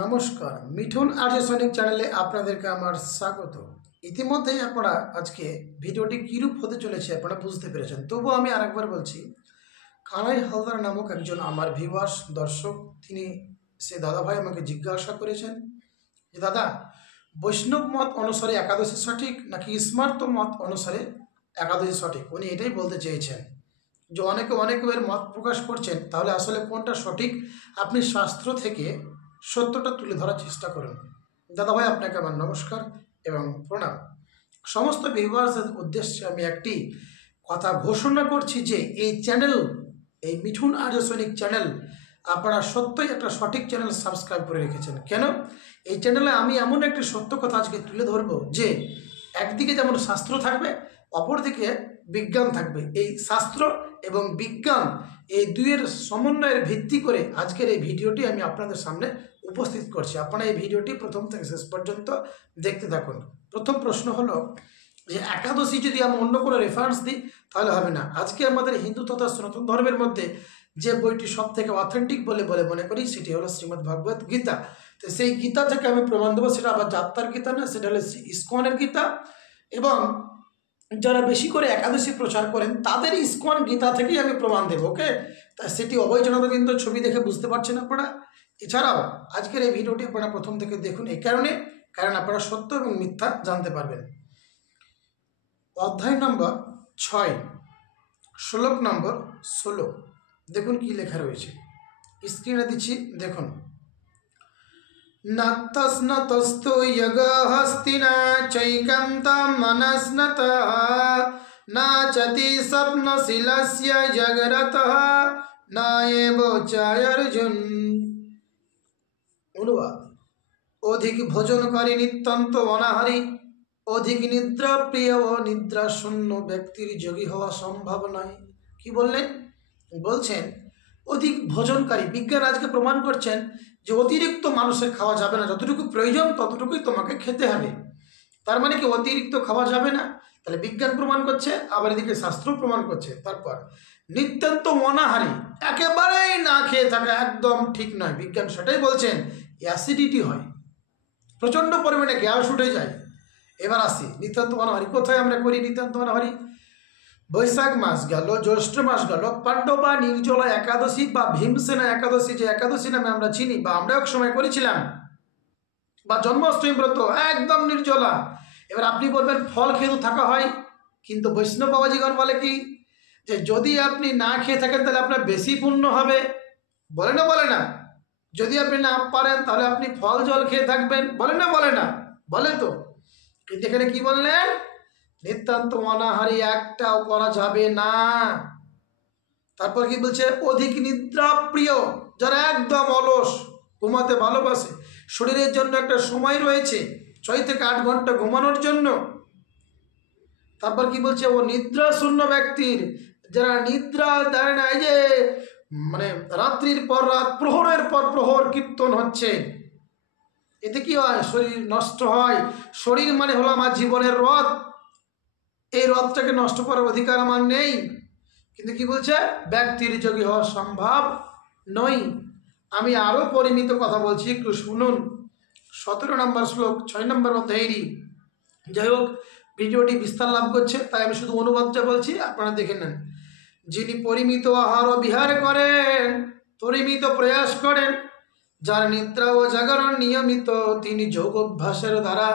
নমস্কার, মিঠুন আর্য সৈনিক চ্যানেলে আপনাদেরকে আমার স্বাগত। ইতিমধ্যেই আপনারা আজকে ভিডিওটি কীরূপ হতে চলেছে আপনারা বুঝতে পেরেছেন। তবুও আমি আরেকবার বলছি, কানাই হালদার নামক একজন আমার ভিউয়ার্স দর্শক, তিনি সে দাদাভাই আমাকে জিজ্ঞাসা করেছেন যে দাদা, বৈষ্ণব মত অনুসারে একাদশী সঠিক নাকি স্মার্ত মত অনুসারে একাদশী সঠিক? উনি এটাই বলতে চেয়েছেন যে অনেকের মত প্রকাশ করছেন, তাহলে আসলে কোনটা সঠিক আপনি শাস্ত্র থেকে সত্যটা তুলে ধরার চেষ্টা করুন। দাদাভাই, আপনাকে আমার নমস্কার এবং প্রণাম। সমস্ত ভিউয়ার্সের উদ্দেশ্যে আমি একটি কথা ঘোষণা করছি যে এই চ্যানেল, এই মিঠুন আর্য সৈনিক চ্যানেল, আপনারা সত্যই একটা সঠিক চ্যানেল সাবস্ক্রাইব করে রেখেছেন। কেন? এই চ্যানেলে আমি এমন একটি সত্য কথা আজকে তুলে ধরব যে একদিকে যেমন শাস্ত্র থাকবে, অপরদিকে বিজ্ঞান থাকবে। এই শাস্ত্র এবং বিজ্ঞান এই দুইয়ের সমন্বয়ের ভিত্তি করে আজকের এই ভিডিওটি আমি আপনাদের সামনে উপস্থিত করছি। আপনারা এই ভিডিওটি প্রথম থেকে শেষ পর্যন্ত দেখতে থাকুন। প্রথম প্রশ্ন হলো যে একাদশী যদি আমি অন্য কোনো রেফারেন্স দিই তাহলে হবে না। আজকে আমাদের হিন্দু তথা সনাতন ধর্মের মধ্যে যে বইটি সব থেকে অথেন্টিক বলে মনে করি সেটি হলো শ্রীমদ্ ভগবত গীতা। তো সেই গীতা থেকে আমি প্রমাণ দেবো, সেটা আবার যাত্রার গীতা না, সেটা হলো ইস্কনের গীতা। এবং যারা বেশি করে একাদশী প্রচার করেন তাদের ইস্কন গীতা থেকেই আমি প্রমাণ দেবো। ওকে, তা সেটি অভয় জনগোবিন্দ ছবি দেখে বুঝতে পারছেন আপনারা। এছাড়াও আজকের এই ভিডিওটি আপনারা প্রথম থেকে দেখুন এই কারণ আপনারা সত্য এবং মিথ্যা জানতে পারবেন। অধ্যায় নম্বর 6, শ্লোক নম্বর 16, দেখুন কি লেখা রয়েছে। স্ক্রিনে দিচ্ছি, দেখুন। নতস্নতস্তু যগহস্তিনা চৈকান্তাম মনস্নতঃ নাচতি স্বপ্নশীলস্য জাগ্রতঃ নায়েব চায়র্জুন। অনুবাদ: অধিক ভোজনকারী নিত্যন্ত অনাহারী, অধিক নিদ্রা প্রিয় ও নিদ্রা শূন্য ব্যক্তির যোগী হওয়া সম্ভব নয়। কি বললেন? বলছেন অধিক ভোজনকারী। বিজ্ঞান আজকে প্রমাণ করছেন যে অতিরিক্ত মানুষের খাওয়া যাবে না, যতটুকু প্রয়োজন ততটুকুই তোমাকে খেতে হবে। তার মানে কি অতিরিক্ত খাওয়া যাবে না? তাহলে বিজ্ঞান প্রমাণ করছে, আবার এদিকে শাস্ত্র প্রমাণ করছে। তারপর নিত্যন্ত অনাহারী, একেবারেই না খেয়ে থাকা একদম ঠিক নয়। বিজ্ঞান সেটাই বলছেন, অ্যাসিডিটি হয়, প্রচণ্ড পরিমাণে গ্যাস উঠে যায়। এবার আসি নিতান্ত অনাহারী। কোথায় আমরা করি নিতান্ত অনাহারী? বৈশাখ মাস গেল, জ্যৈষ্ঠ মাস গেল, পাণ্ডবা নির্জলা একাদশী বা ভীমসেনা একাদশী, যে একাদশী নামে আমরা চিনি বা আমরা এক সময় করেছিলাম, বা জন্মাষ্টমী ব্রত একদম নির্জলা। এবার আপনি বলবেন ফল খেয়ে থাকা হয়, কিন্তু বৈষ্ণব বাবাজিগণ বলে কি যে যদি আপনি না খেয়ে থাকেন তাহলে আপনার বেশি পুণ্য হবে। বলে না? যদি আপনি না পারেন তাহলে আপনি ফল জল খেয়ে থাকবেন। বলে না? বলে তো। কিন্তু এখানে কি বললেন? নিতান্ত অনাহারী একটাও করা যাবে না। তারপর কি বলছে? অধিক নিদ্রা প্রিয়, যারা একদম অলস, ঘুমাতে ভালোবাসে, শরীরের জন্য একটা সময় রয়েছে 6 থেকে 8 ঘন্টা ঘুমানোর জন্য। তারপর কি বলছে? ও নিদ্রা শূন্য ব্যক্তির, যারা নিদ্রা দেয় না, এই যে মানে রাত্রির পর রাত, প্রহরের পর প্রহর কীর্তন হচ্ছে, এতে কি হয়? শরীর নষ্ট হয়। শরীর মানে হলো আমার জীবনের রথ, এই রথটাকে নষ্ট করার অধিকার আমার নেই। কিন্তু কি বলছে? ব্যক্তির যোগী হওয়া সম্ভব নয়। আমি আরও পরিমিত কথা বলছি, একটু শুনুন। 17 নম্বর শ্লোক 6 নম্বর অধ্যায়েরই। যাই হোক, ভিডিওটি বিস্তার লাভ করছে তাই আমি শুধু অনুবাদটা বলছি, আপনারা দেখে নেন। যিনি পরিমিত আহার ও বিহার করেন, পরিমিত প্রয়াস করেন, যার নিদ্রা ও জাগরণ নিয়মিত, তিনি যোগ অভ্যাসের দ্বারা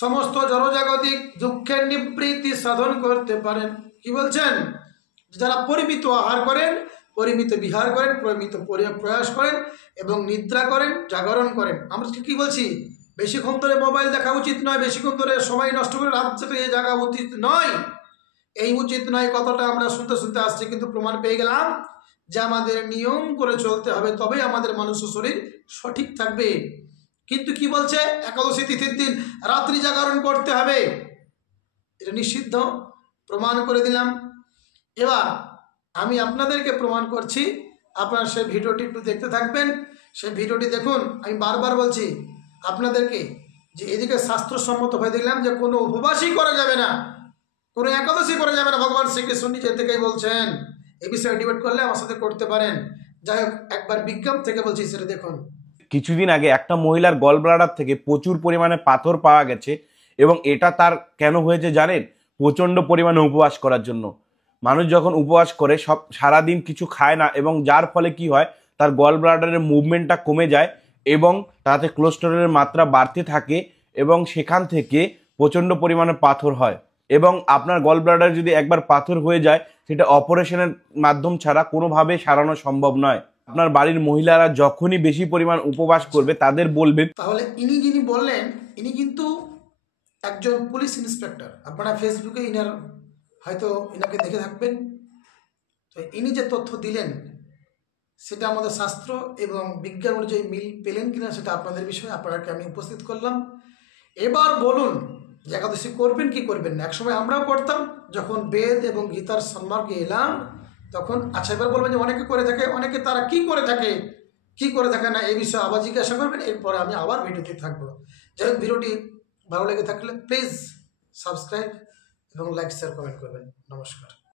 সমস্ত জড়জাগতিক দুঃখের নিবৃত্তি সাধন করতে পারেন। কি বলছেন? যারা পরিমিত আহার করেন, পরিমিত বিহার করেন, পরিমিত প্রয়াস করেন এবং নিদ্রা করেন, জাগরণ করেন। আমরা কি বলছি? বেশিক্ষণ ধরে মোবাইল দেখা উচিত নয়, বেশিক্ষণ ধরে সময় নষ্ট করে রাত জেগে জাগা উচিত নয়। এই উচিত নয় কথাটা আমরা শুনতে আসছি, কিন্তু প্রমাণ পেয়ে গেলাম যে আমাদের নিয়ম করে চলতে হবে, তবেই আমাদের মানুষের শরীর সঠিক থাকবে। কিন্তু কি বলছে? একাদশী তিথির দিন রাত্রি জাগরণ করতে হবে, এটা নিষিদ্ধ, প্রমাণ করে দিলাম। এবার আমি আপনাদেরকে প্রমাণ করছি, আপনারা সেই ভিডিওটি একটু দেখতে থাকবেন। সেই ভিডিওটি দেখুন। আমি বারবার বলছি আপনাদেরকে যে এদিকে শাস্ত্রসম্মত হয়ে দেখলাম যে কোনো উপবাসই করা যাবে না, কোনো একাদশী করা যাবে না। ভগবান শ্রীকৃষ্ণ নিজে থেকেই বলছেন। এই বিষয়ে ডিবেট করলে আমার সাথে করতে পারেন। যাই হোক, একবার বিজ্ঞান থেকে বলছি, সেটা দেখুন। কিছুদিন আগে একটা মহিলার গল ব্লাডার থেকে প্রচুর পরিমাণে পাথর পাওয়া গেছে, এবং এটা তার কেন হয়েছে জানেন? প্রচণ্ড পরিমাণে উপবাস করার জন্য। মানুষ যখন উপবাস করে সারাদিন কিছু খায় না, এবং যার ফলে কি হয়, তার গল ব্লাডারের মুভমেন্টটা কমে যায় এবং তাতে কোলেস্টেরলের মাত্রা বাড়তে থাকে, এবং সেখান থেকে প্রচণ্ড পরিমাণে পাথর হয়। এবং আপনার গল ব্লাডার যদি একবার পাথর হয়ে যায়, সেটা অপারেশনের মাধ্যম ছাড়া কোনোভাবে সারানো সম্ভব নয়। আপনার বাড়ির মহিলারা যখনই বেশি পরিমাণ উপবাস করবে তাদের বলবেন। তাহলে যিনি বললেন, ইনি কিন্তু একজন পুলিশ ইন্সপেক্টর। আপনারা ফেসবুকে হয়তো ইনাকে দেখে থাকবেন। তো ইনি যে তথ্য দিলেন সেটা আমাদের শাস্ত্র এবং বিজ্ঞান অনুযায়ী মিল পেলেন কিনা সেটা আপনাদের বিষয়, আপনাকে আমি উপস্থিত করলাম। এবার বলুন যে একাদশী করবেন কি করবেন না। একসময় আমরাও করতাম, যখন বেদ এবং গীতার সম্পর্কে এলাম তখন। আচ্ছা, এবার বলবেন যে অনেকে করে থাকে, অনেকে তারা কি করে থাকে না, এই বিষয়ে আবার জিজ্ঞাসা করবেন। এরপরে আমি আবার ভিডিওতে থাকবো। যাই হোক, ভিডিওটি ভালো লেগে থাকলে প্লিজ সাবস্ক্রাইব এবং লাইক শেয়ার কমেন্ট করবেন। নমস্কার।